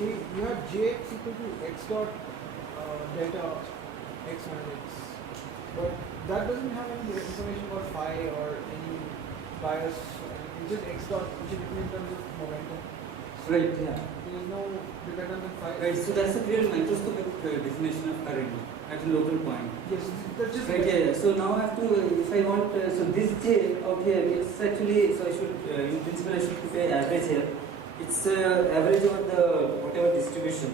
you have jx equal to x dot delta x minus x, but that doesn't have any information about phi or any bias. It's just x dot, which is written in terms of momentum. Right, yeah. There is no dependence on phi. Right, so that's a clear microscopic definition of current at a local point. Yes, that's just right. Yeah. So now I have to, if I want, so this J out here is actually, so I should, in principle, I should put an average here. It's average over the whatever distribution.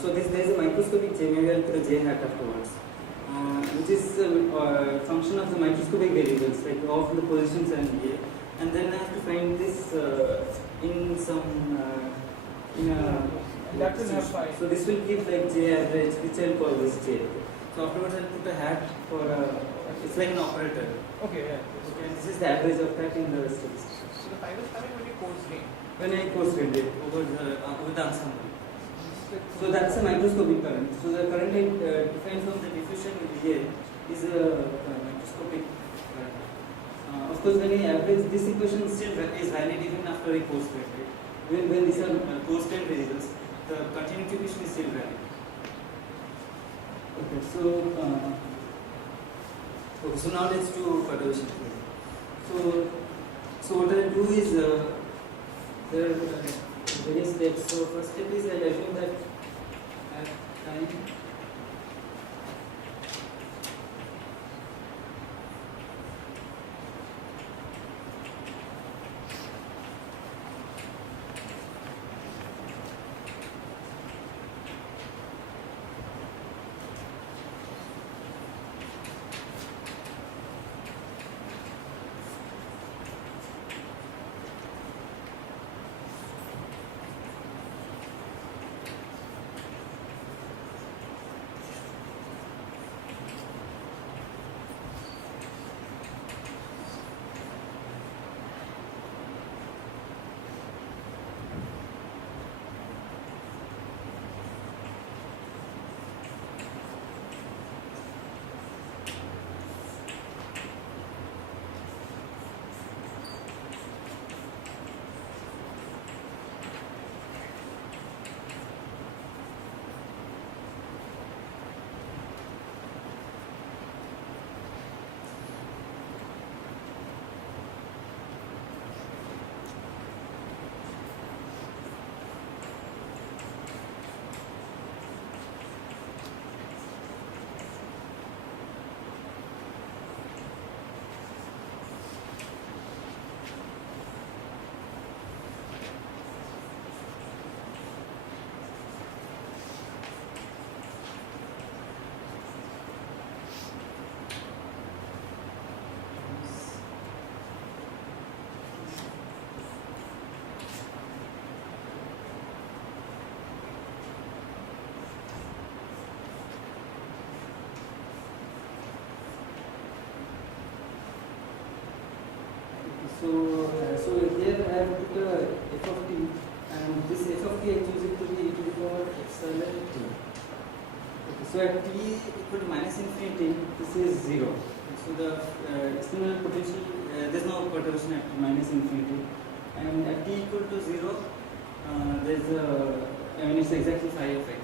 So there is a microscopic J. Maybe I'll put a J hat afterwards, which is a function of the microscopic variables, like of the positions and A. And then I have to find this in some that will have phi. So this will give like J average, which I'll call this J. So afterwards I'll put a hat for it's like an operator. Okay, yeah. Okay, and this is the average of that in the statistics. So the phi was coming when you coarse grain. When I coarse grained it over the ensemble. So that's a microscopic current. So the current defined from the diffusion here is a microscopic current. Of course, when I average, this equation still is valid even after a coarse grain, right? When these are coarse grain variables, the continuity equation is still valid. Okay, so now let's do perturbation theory. So what I'll do is there are various steps. So first step is I'll assume that at time So here I have put f of t, and this f of t I choose it to be e to the power epsilon t. Okay, so at t equal to minus infinity, this is 0. So the external potential, there is no perturbation at minus infinity, and at t equal to 0, there is I mean it's exactly phi of x.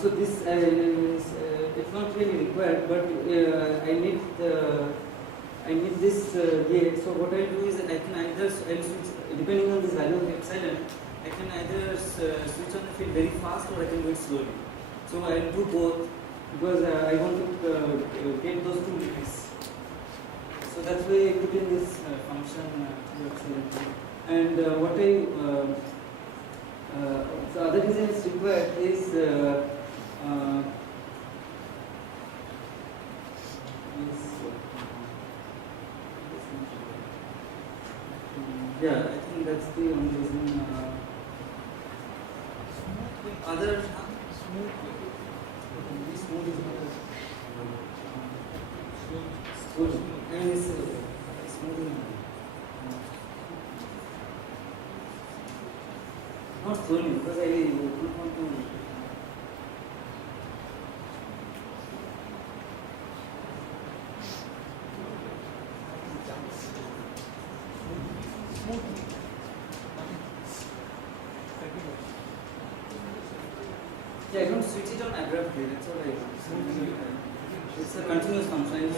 So this it's not really required, but I need this here. So what I do is that I can either switch, depending on this value of epsilon, I can either switch on the field very fast or I can do it slowly. So I will do both because I want to get those two limits. So that's why I put in this function epsilon. And so other reason it's required is yeah, I think that's the only reason. Other smooth is not smooth. And it's smooth. Not slowly, because I don't want to. smoothly. Nothing. Continuous. Yeah, I don't switch it on abruptly. That's what I want. Smoothly. It's a continuous function.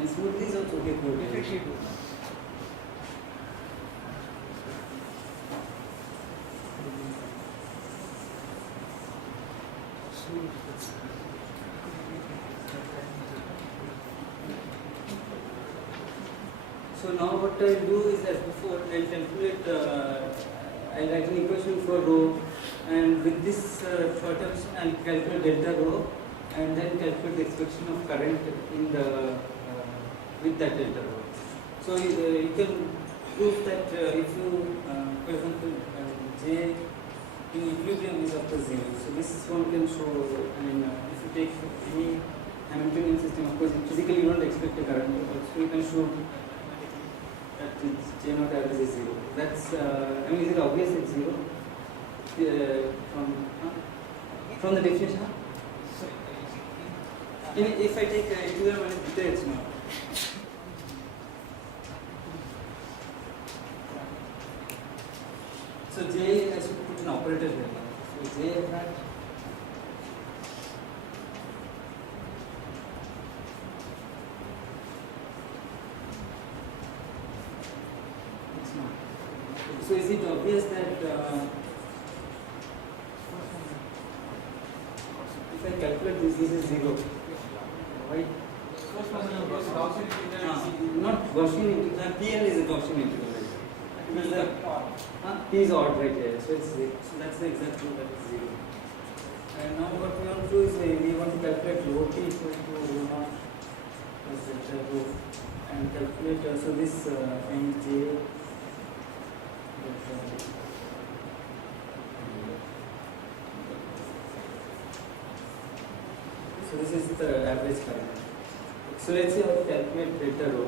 And smoothly is also okay. Good. Effectively good. So now what I'll do is, as before, I'll calculate, I'll write an equation for rho, and with this short term, I'll calculate delta rho, and then calculate the expression of current in the with that delta rho. So you can prove that if you, for example, J in equilibrium is up to 0. So this one can show, I mean, if you take any Hamiltonian system, of course, physically you don't expect a current, so you can show that J naught average is 0. That's, I mean, is it obvious it's 0? From the definition? If I take equilibrium minus beta H naught. So J, I should put an operator here. So J hat. It's not. So is it obvious that if I calculate this is 0, right? Not Gaussian integral. PL is a Gaussian integral. Because the P is odd right here, so it's 0. So that's the exact rule that is 0. And now what we want to do is we want to calculate rho T equal to rho naught plus delta rho, and calculate so this Mj delta. So this is the average current. So let's see how to calculate delta rho.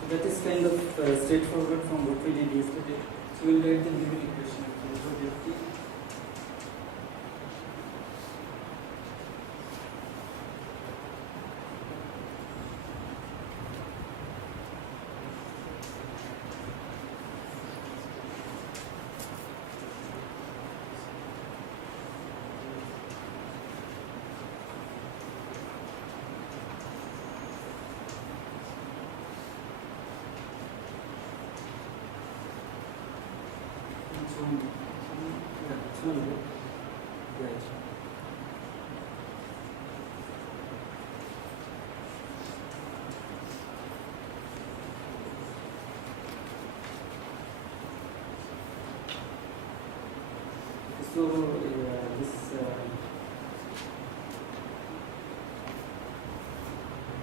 So that is kind of straightforward from what we did yesterday. So we will write the given equation of rho delta. So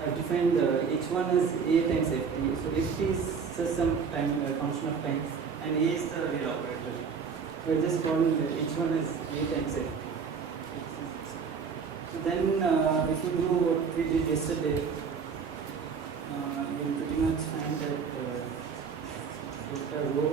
I've defined H1 as A times Ft. So Ft is just some time function of time, and A is the real operator. So I just call H1 as A times Ft. So then if you do what we did yesterday, you'll pretty much find that delta rho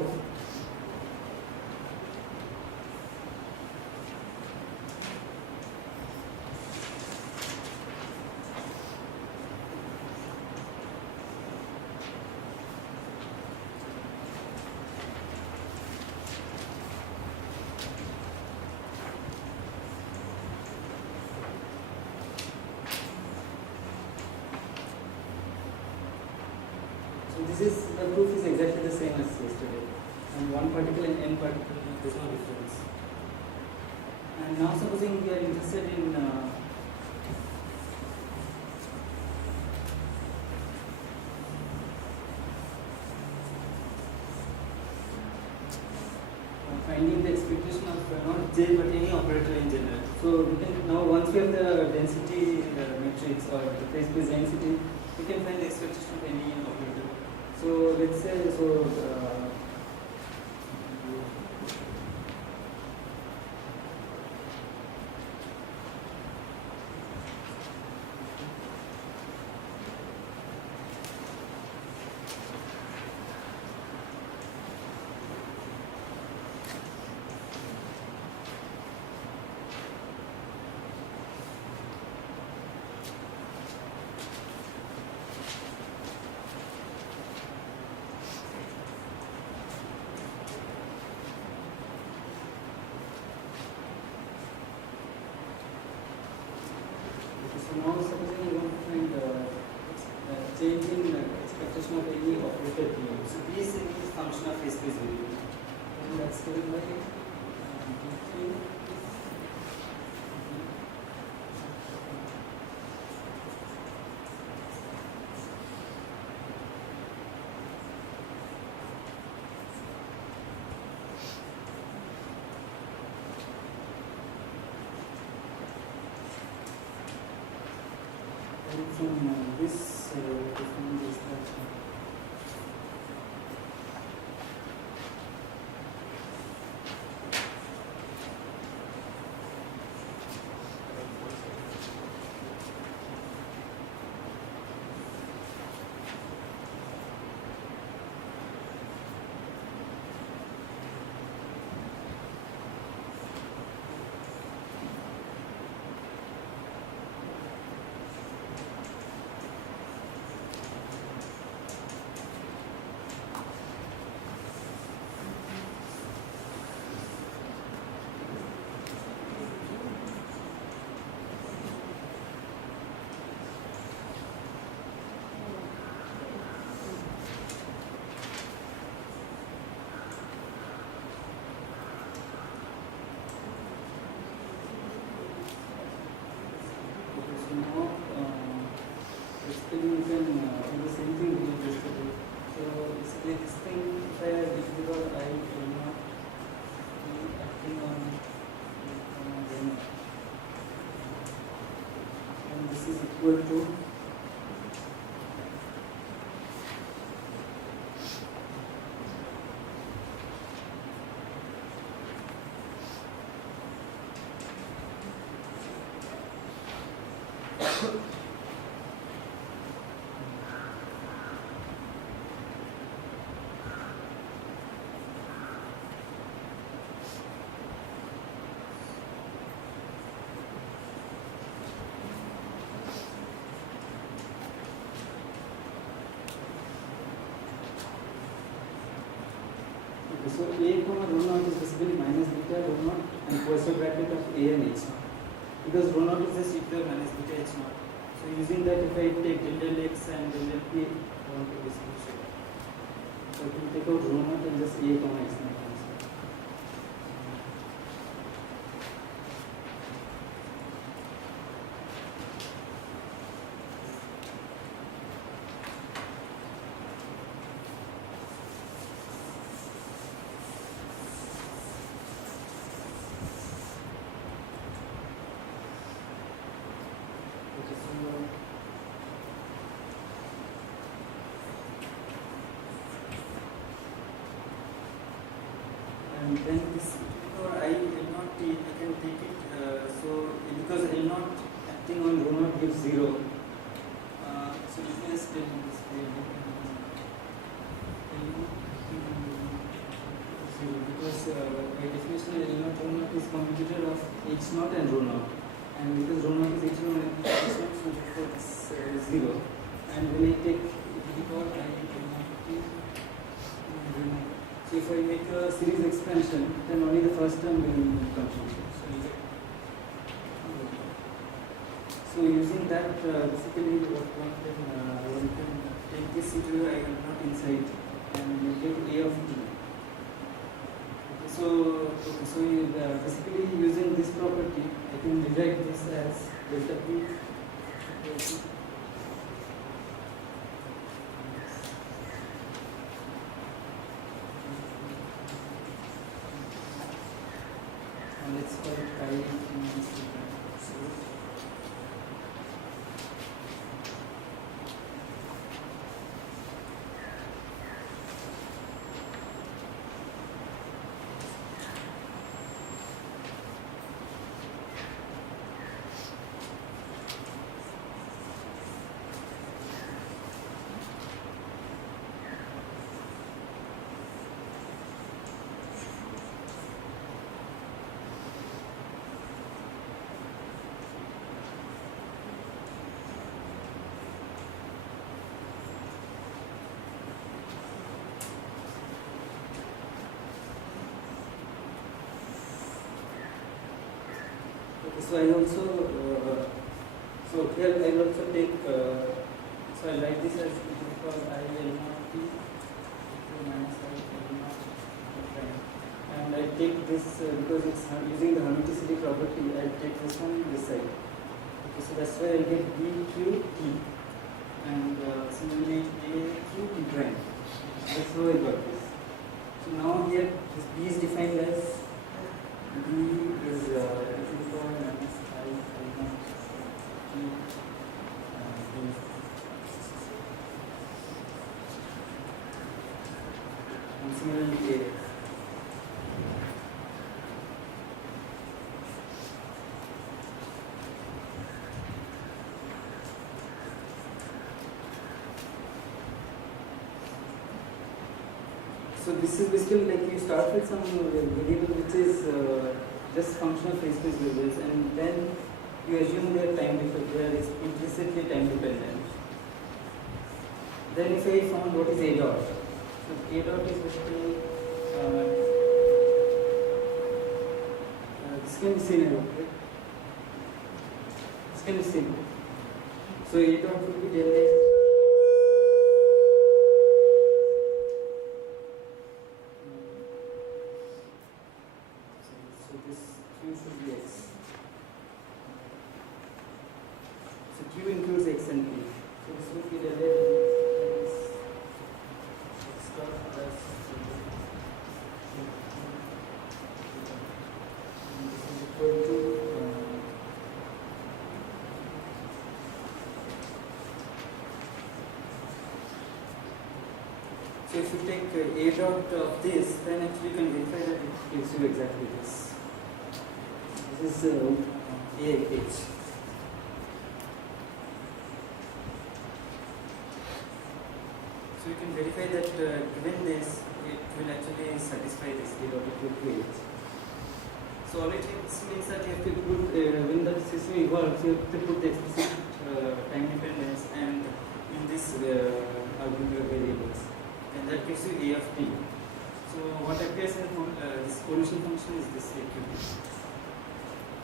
this is the proof is exactly the same as yesterday, and one particle and n particle, there is no difference. And now supposing we are interested in finding the expectation of not J but any operator in general. So we can now, once we have the density matrix or the phase space density, we can find the expectation of any operator. So let's say is variable. And that's given by d3. And from this, from this now, basically you can do the same thing we just did. So basically this thing, if I will not be acting on them, and this is equal to so A comma rho naught is basically minus beta rho naught and Poisson bracket of A and H naught. Because rho naught is just equal to minus beta H naught. So using that, if I take del del x and del del p, I want to basically show. So I can take out rho naught and just A comma x naught. And then this for I will not take, I can take it so because I will not acting on rho naught gives 0. So let me just tell you this way. Because by definition L naught rho naught is commutator of H naught and rho naught, and because rho naught is H naught and H naught, so therefore this is 0. And when I take I will not take rho naught. So if I make a series expansion, then only the first term will come. So using that, basically what one can take this into I will not inside and you get A of t. So you, basically using this property, I can rewrite this as delta p equal to let's call it chi minus theta. So I also, so here I will also take, so I write this as because I will not be minus I will not take this because it's using the hermeticity property. I'll take this one this side. Okay, so that's why I'll get BQT, and similarly AQT prime. That's how I got this. So now here this B is defined as B is to the power minus I naught T B. And similarly A. So this is basically like you start with some variable which is just functional phase space variables, and then you assume they are time dependent, they are implicitly time dependent. Then if I found what is A dot, so A dot is basically this can be seen, right? This can be seen. So A dot would be del X. So this Q should be X. So Q includes X and P. So this would be del X dot plus and this is equal to so if you take A dot of this, then actually you can verify that it gives you exactly this. This is AH. So you can verify that given this, it will actually satisfy this A dot equal to H. So all it means that you have to put, when the system evolves, you have to put the explicit time dependence and in this argument variables. And that gives you A of t. So what appears in this coefficient function is this AQT.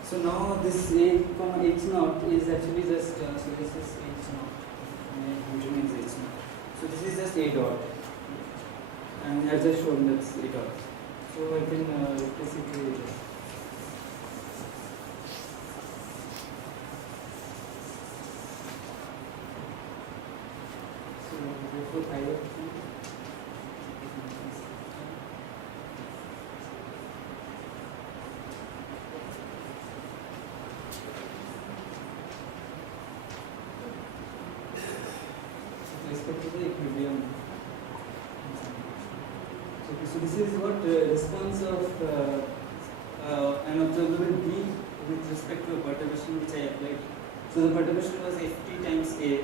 So now this A comma H naught is actually just so this is H naught and it remains H naught. So this is just A dot, and I've just shown that's A dot. So I can replace it with this. So therefore I of t. Respect to the equilibrium. So this is what response of an observable B with respect to a perturbation which I applied. So the perturbation was Ft times A,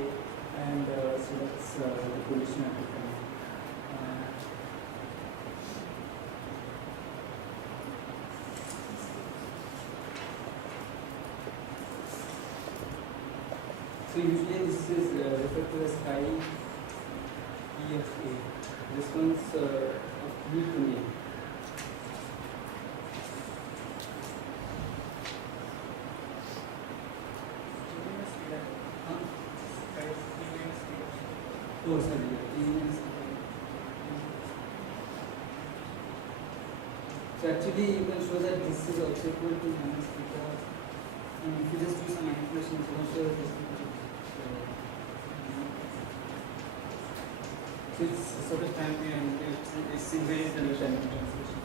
and so that's the collision at the time. So usually this is referred to as chi E of A, response of B to A. Oh, sorry, so actually you can show that this is also equal to minus theta, and if you just do some manipulations, you can show this. So it's sort of time and it's invariant in the time translation.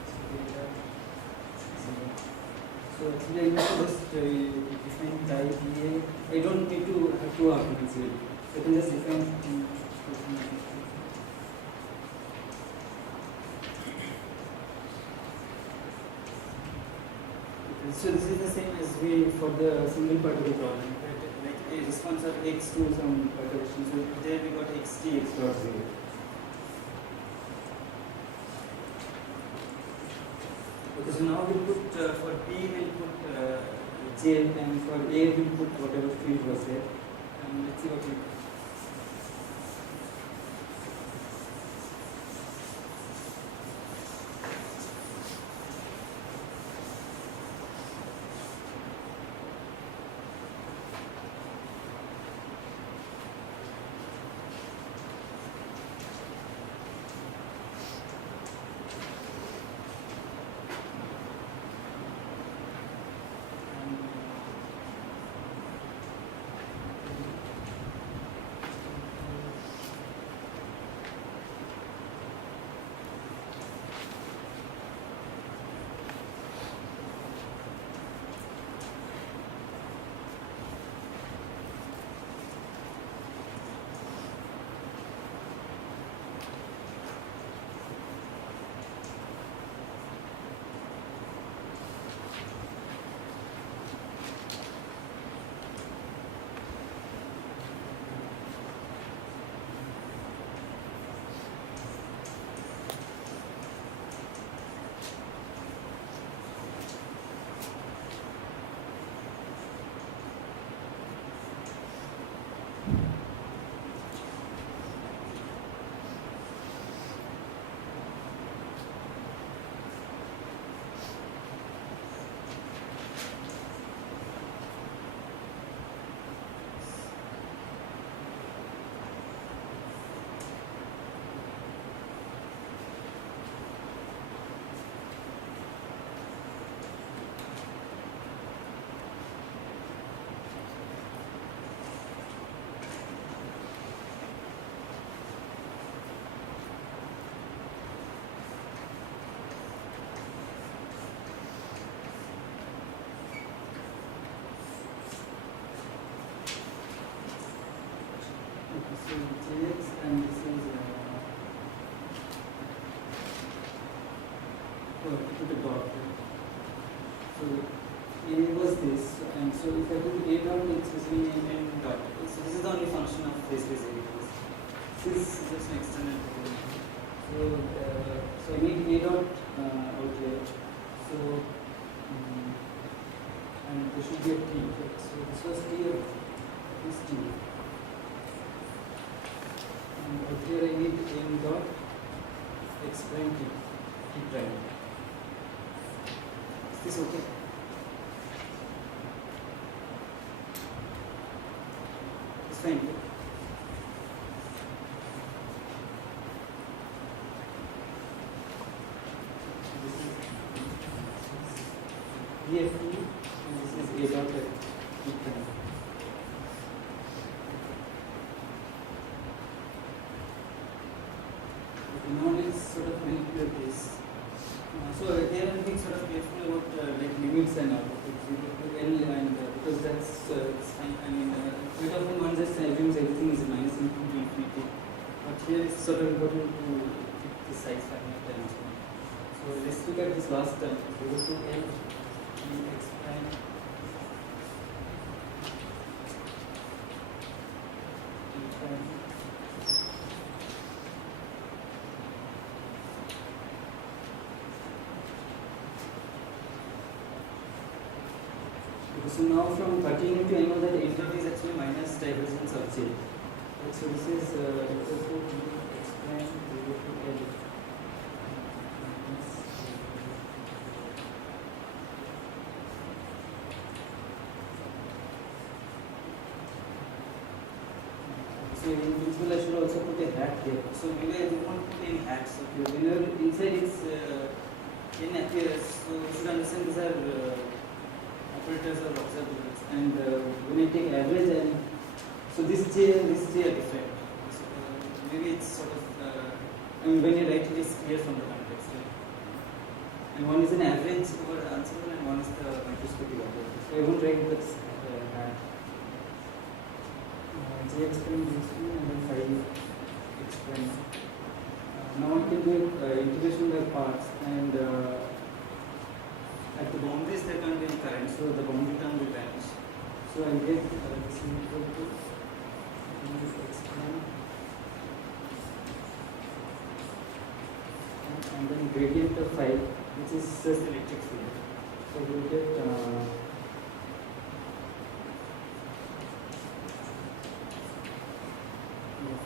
So actually I need to just define chi dA. I don't need to have two arguments here. I can just define so this is the same as we for the single particle problem, right? Like a response of x to some perturbation. So there we got xt x dot 0. Okay, so now we put for B we'll put J, and for A we'll put whatever field was there, and let's see what we. put a dot. So A was this, and so if I put A dot, it's basically n dot. So this is the only function of phase space variables. This is just an external component. So I need A dot out here. So and there should be a T. So this was T or this T. And out here I need n dot x prime T prime. Is this okay? It's fine. This is DFT and this is A dot T prime. Now let's sort of manipulate this. So here I'm being sort of careful about like limits and all. L and because that's it's fine. I mean, quite often one just assumes everything is a minus infinity. But here it's sort of important to keep the size finite and so on. So let's look at this last term. We go to L x prime. T prime. So now from 13 to I know that n dot is actually minus divergence of J. So this is equal to T x prime equal to L. So in principle I should also put a hat here. So maybe I don't want to put any hats. Okay. Whenever inside it's n appears, so you should understand these are operators or observables, and when I take average, and so this J and this J are different. So, maybe it's sort of I mean when you write it is clear from the context, right? And one is an average over the answerable and one is the microscopic operator. So I won't write that hat. J x prime gives me and then phi x prime. Now I can do integration by parts, and at the boundaries there can't be any current, so the boundary term will vanish. So I get this is equal to x prime and then gradient of phi, which is just electric field. So we will get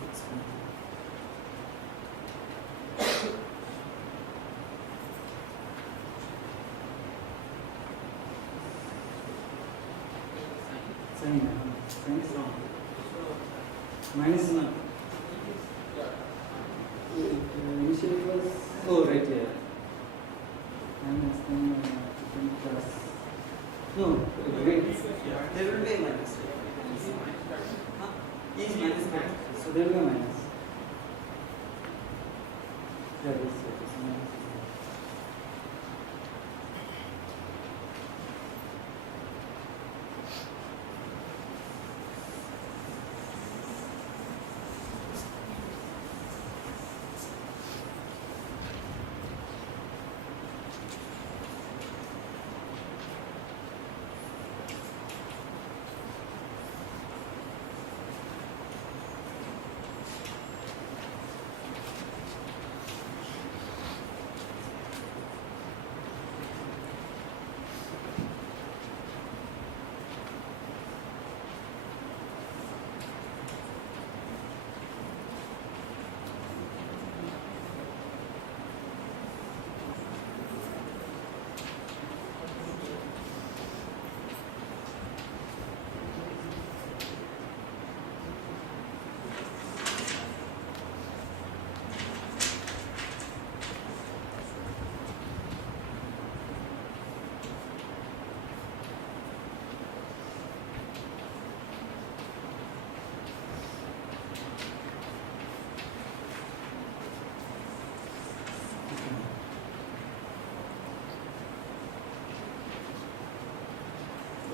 x prime. Sign is wrong. Minus 1. Initially it was, oh right here. Minus then plus. No, wait. There will be a minus. E is minus, so there will be a minus. Yeah, this is minus.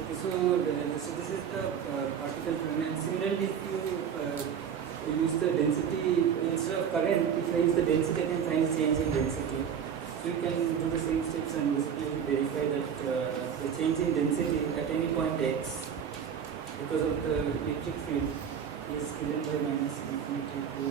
Okay, so this is the particle phenomenon. And similarly, if you use the density instead of current, if I use the density, I can find the change in density. So you can do the same steps and basically verify that the change in density at any point x because of the electric field is given by minus infinity to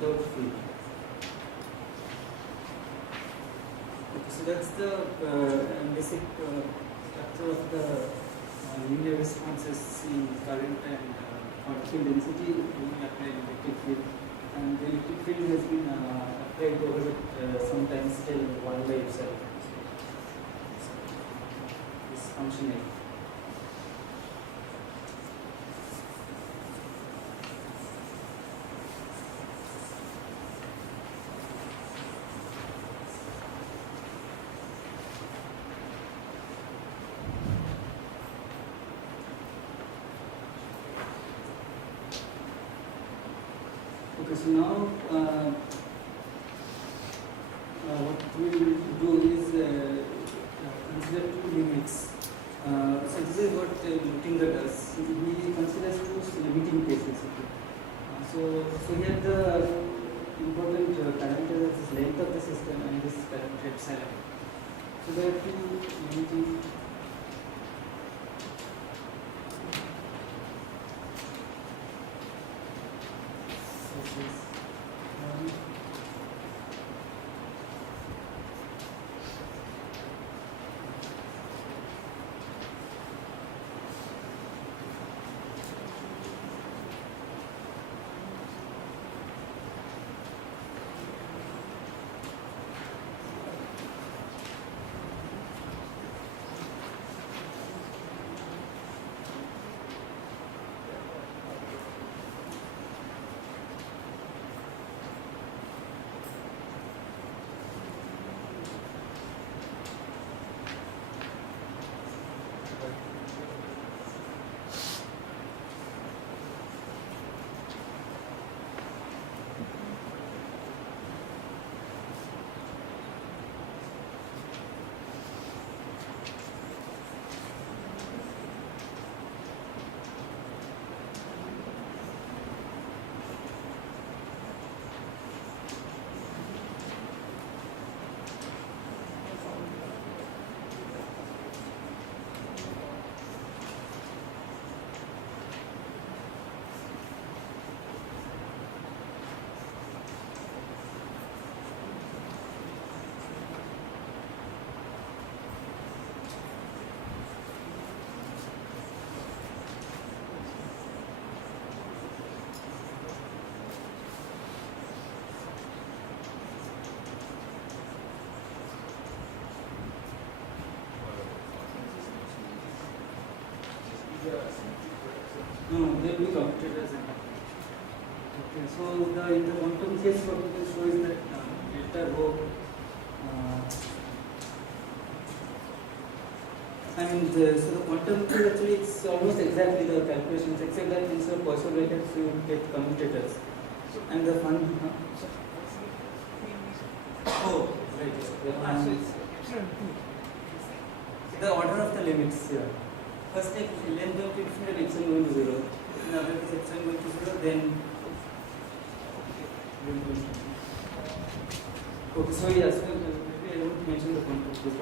without field. Okay, so that's the basic structure of the linear responses in current and particle density being applied electric field. And the electric field has been applied over the sometimes still 1 by itself. So, this function A. Okay, so now what we will do is consider two limits. So this is what Luttinger does. He considers two limiting cases. Okay. So here the important parameter is this length of the system and this parameter epsilon. So there are two limiting cases. No, they will be computed as an. Okay, so in the quantum case, what we can show is that delta rho. So the quantum case actually it's almost exactly the calculations, except that instead of Poisson brackets you get commutators. And the fun. Oh, right. The order of the limits here. First take length going to infinity and epsilon going to 0. In other case epsilon going to 0, then okay, so yes, maybe I don't mention the quantum case.